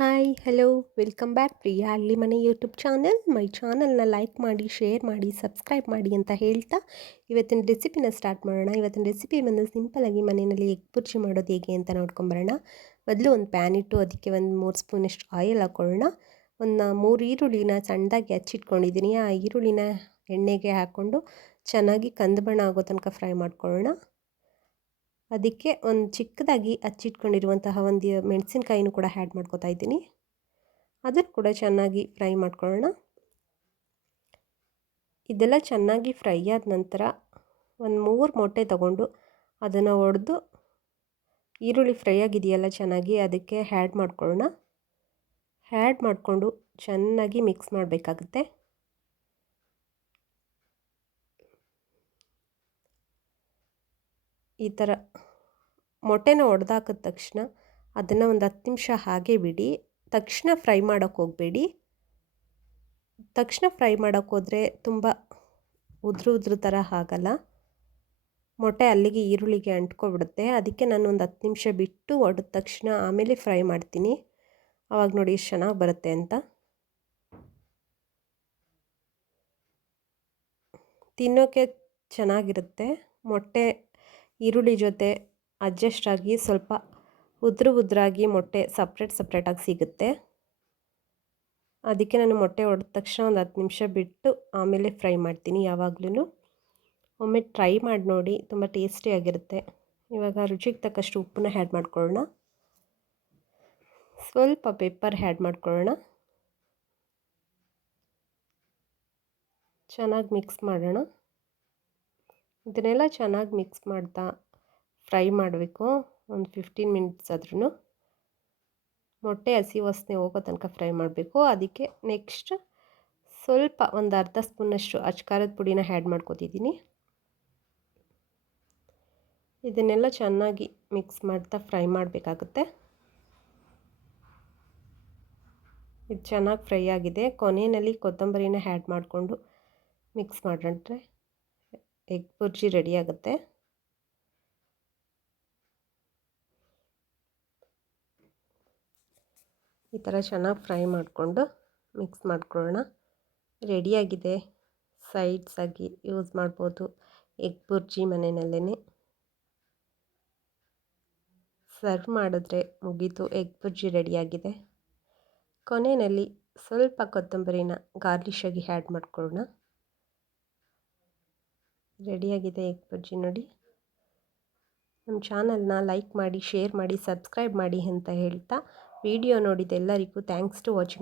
Hi hello welcome back Priya ಅಲ್ಲಿ ಮನೆ YouTube channel ಮೈ ಚಾನಲ್ನ ಲೈಕ್ ಮಾಡಿ ಶೇರ್ ಮಾಡಿ ಸಬ್ಸ್ಕ್ರೈಬ್ ಮಾಡಿ ಅಂತ ಹೇಳ್ತಾ ಇವತ್ತಿನ ರೆಸಿಪಿನ ಸ್ಟಾರ್ಟ್ ಮಾಡೋಣ. ಇವತ್ತಿನ ರೆಸಿಪಿ ಬಂದು ಸಿಂಪಲಾಗಿ ಮನೆಯಲ್ಲಿ ಎಗ್ ಬುರ್ಜಿ ಮಾಡೋದು ಹೇಗೆ ಅಂತ ನೋಡ್ಕೊಂಬರೋಣ ಮೊದಲು ಒಂದು ಪ್ಯಾನ್ ಇಟ್ಟು ಅದಕ್ಕೆ ಒಂದು ಮೂರು ಸ್ಪೂನಷ್ಟು ಆಯಿಲ್ ಹಾಕೊಳ್ಳೋಣ. ಒಂದು ಮೂರು ಈರುಳ್ಳಿನ ಸಣ್ಣದಾಗಿ ಹಚ್ಚಿಟ್ಕೊಂಡಿದ್ದೀನಿ. ಆ ಈರುಳ್ಳಿನ ಎಣ್ಣೆಗೆ ಹಾಕ್ಕೊಂಡು ಚೆನ್ನಾಗಿ ಕಂದು ಬಣ್ಣ ಆಗೋ ತನಕ ಫ್ರೈ ಮಾಡ್ಕೊಳ್ಳೋಣ. ಅದಕ್ಕೆ ಒಂದು ಚಿಕ್ಕದಾಗಿ ಹಚ್ಚಿಟ್ಕೊಂಡಿರುವಂತಹ ಒಂದು ಮೆಣಸಿನ್ಕಾಯಿನೂ ಕೂಡ ಹ್ಯಾಡ್ ಮಾಡ್ಕೋತಾ ಇದ್ದೀನಿ. ಅದನ್ನು ಕೂಡ ಚೆನ್ನಾಗಿ ಫ್ರೈ ಮಾಡ್ಕೊಳ್ಳೋಣ. ಇದೆಲ್ಲ ಚೆನ್ನಾಗಿ ಫ್ರೈ ಆದ ನಂತರ ಒಂದು ಮೂರು ಮೊಟ್ಟೆ ತಗೊಂಡು ಅದನ್ನು ಒಡೆದು ಈರುಳ್ಳಿ ಫ್ರೈ ಆಗಿದೆಯಲ್ಲ ಚೆನ್ನಾಗಿ ಅದಕ್ಕೆ ಹ್ಯಾಡ್ ಮಾಡ್ಕೊಳ್ಳೋಣ. ಹ್ಯಾಡ್ ಮಾಡಿಕೊಂಡು ಚೆನ್ನಾಗಿ ಮಿಕ್ಸ್ ಮಾಡಬೇಕಾಗುತ್ತೆ. ಈ ಥರ ಮೊಟ್ಟೆನ ಒಡೆದಾಕಿದ ತಕ್ಷಣ ಅದನ್ನು ಒಂದು ಹತ್ತು ನಿಮಿಷ ಹಾಗೆ ಬಿಡಿ. ತಕ್ಷಣ ಫ್ರೈ ಮಾಡೋಕ್ಕೆ ಹೋಗಬೇಡಿ. ತಕ್ಷಣ ಫ್ರೈ ಮಾಡೋಕ್ಕೆ ಹೋದರೆ ತುಂಬ ಉದುರು ಉದುರು ಥರ ಆಗಲ್ಲ. ಮೊಟ್ಟೆ ಅಲ್ಲಿಗೆ ಈರುಳ್ಳಿಗೆ ಅಂಟ್ಕೊಬಿಡುತ್ತೆ ಅದಕ್ಕೆ ನಾನು ಒಂದು ಹತ್ತು ನಿಮಿಷ ಬಿಟ್ಟು ಒಡೆದ ತಕ್ಷಣ ಆಮೇಲೆ ಫ್ರೈ ಮಾಡ್ತೀನಿ. ಆವಾಗ ನೋಡಿ ಎಷ್ಟು ಚೆನ್ನಾಗಿ ಬರುತ್ತೆ ಅಂತ. ತಿನ್ನೋಕ್ಕೆ ಚೆನ್ನಾಗಿರುತ್ತೆ. ಮೊಟ್ಟೆ ಈರುಳ್ಳಿ ಜೊತೆ ಅಡ್ಜಸ್ಟ್ ಆಗಿ ಸ್ವಲ್ಪ ಉದ್ರು ಉದ್ರಾಗಿ ಮೊಟ್ಟೆ ಸಪ್ರೇಟ್ ಸಪ್ರೇಟಾಗಿ ಸಿಗುತ್ತೆ. ಅದಕ್ಕೆ ನಾನು ಮೊಟ್ಟೆ ಹೊಡೆದ ತಕ್ಷಣ ಒಂದು ಹತ್ತು ನಿಮಿಷ ಬಿಟ್ಟು ಆಮೇಲೆ ಫ್ರೈ ಮಾಡ್ತೀನಿ ಯಾವಾಗಲೂ ಒಮ್ಮೆ ಟ್ರೈ ಮಾಡಿ ನೋಡಿ, ತುಂಬ ಟೇಸ್ಟಿಯಾಗಿರುತ್ತೆ ಇವಾಗ ರುಚಿಗೆ ತಕ್ಕಷ್ಟು ಉಪ್ಪನ್ನ ಹ್ಯಾಡ್ ಮಾಡ್ಕೊಳ್ಳೋಣ. ಸ್ವಲ್ಪ ಪೆಪ್ಪರ್ ಹ್ಯಾಡ್ ಮಾಡ್ಕೊಳ್ಳೋಣ. ಚೆನ್ನಾಗಿ ಮಿಕ್ಸ್ ಮಾಡೋಣ. ಇದನ್ನೆಲ್ಲ ಚೆನ್ನಾಗಿ ಮಿಕ್ಸ್ ಮಾಡ್ತಾ ಫ್ರೈ ಮಾಡಬೇಕು. ಒಂದು ಫಿಫ್ಟೀನ್ ಮಿನಿಟ್ಸ್ ಆದ್ರೂ ಮೊಟ್ಟೆ ಹಸಿ ವಾಸನೆ ಹೋಗೋ ತನಕ ಫ್ರೈ ಮಾಡಬೇಕು. ಅದಕ್ಕೆ ನೆಕ್ಸ್ಟ್ ಸ್ವಲ್ಪ ಒಂದು ಅರ್ಧ ಸ್ಪೂನಷ್ಟು ಅಚ್ಕಾರದ ಪುಡಿನ ಹ್ಯಾಡ್ ಮಾಡ್ಕೋತಿದ್ದೀನಿ. ಇದನ್ನೆಲ್ಲ ಚೆನ್ನಾಗಿ ಮಿಕ್ಸ್ ಮಾಡ್ತಾ ಫ್ರೈ ಮಾಡಬೇಕಾಗುತ್ತೆ. ಇದು ಚೆನ್ನಾಗಿ ಫ್ರೈ ಆಗಿದೆ. ಕೊನೆಯಲ್ಲಿ ಕೊತ್ತಂಬರಿನ ಹ್ಯಾಡ್ ಮಾಡಿಕೊಂಡು ಮಿಕ್ಸ್ ಮಾಡಿದ್ರೆ ಎಗ್ ಬುರ್ಜಿ ರೆಡಿ ಆಗುತ್ತೆ. ಈ ಥರ ಚೆನ್ನಾಗಿ ಫ್ರೈ ಮಾಡಿಕೊಂಡು ಮಿಕ್ಸ್ ಮಾಡ್ಕೊಳ್ಳೋಣ. ರೆಡಿಯಾಗಿದೆ ಸೈಡ್ಸಾಗಿ ಯೂಸ್ ಮಾಡ್ಬೋದು ಎಗ್ ಬುರ್ಜಿ ಮನೆಯಲ್ಲೇ ಸರ್ವ್ ಮಾಡಿದ್ರೆ ಮುಗೀತು. ಎಗ್ ಬುರ್ಜಿ ರೆಡಿಯಾಗಿದೆ ಕೊನೆಯಲ್ಲಿ ಸ್ವಲ್ಪ ಕೊತ್ತಂಬರಿನ ಗಾರ್ಲಿಷಾಗಿ ಆ್ಯಡ್ ಮಾಡ್ಕೊಳ್ಳೋಣ. ರೆಡಿಯಾಗಿದೆ ಎಗ್ ಬಜ್ಜಿ ನೋಡಿ. ನಮ್ಮ ಚಾನಲ್ನ ಲೈಕ್ ಮಾಡಿ ಶೇರ್ ಮಾಡಿ ಸಬ್ಸ್ಕ್ರೈಬ್ ಮಾಡಿ ಅಂತ ಹೇಳ್ತಾ. ವಿಡಿಯೋ ನೋಡಿದ ಎಲ್ಲರಿಗೂ ಥ್ಯಾಂಕ್ಸ್ ಟು ವಾಚಿಂಗ್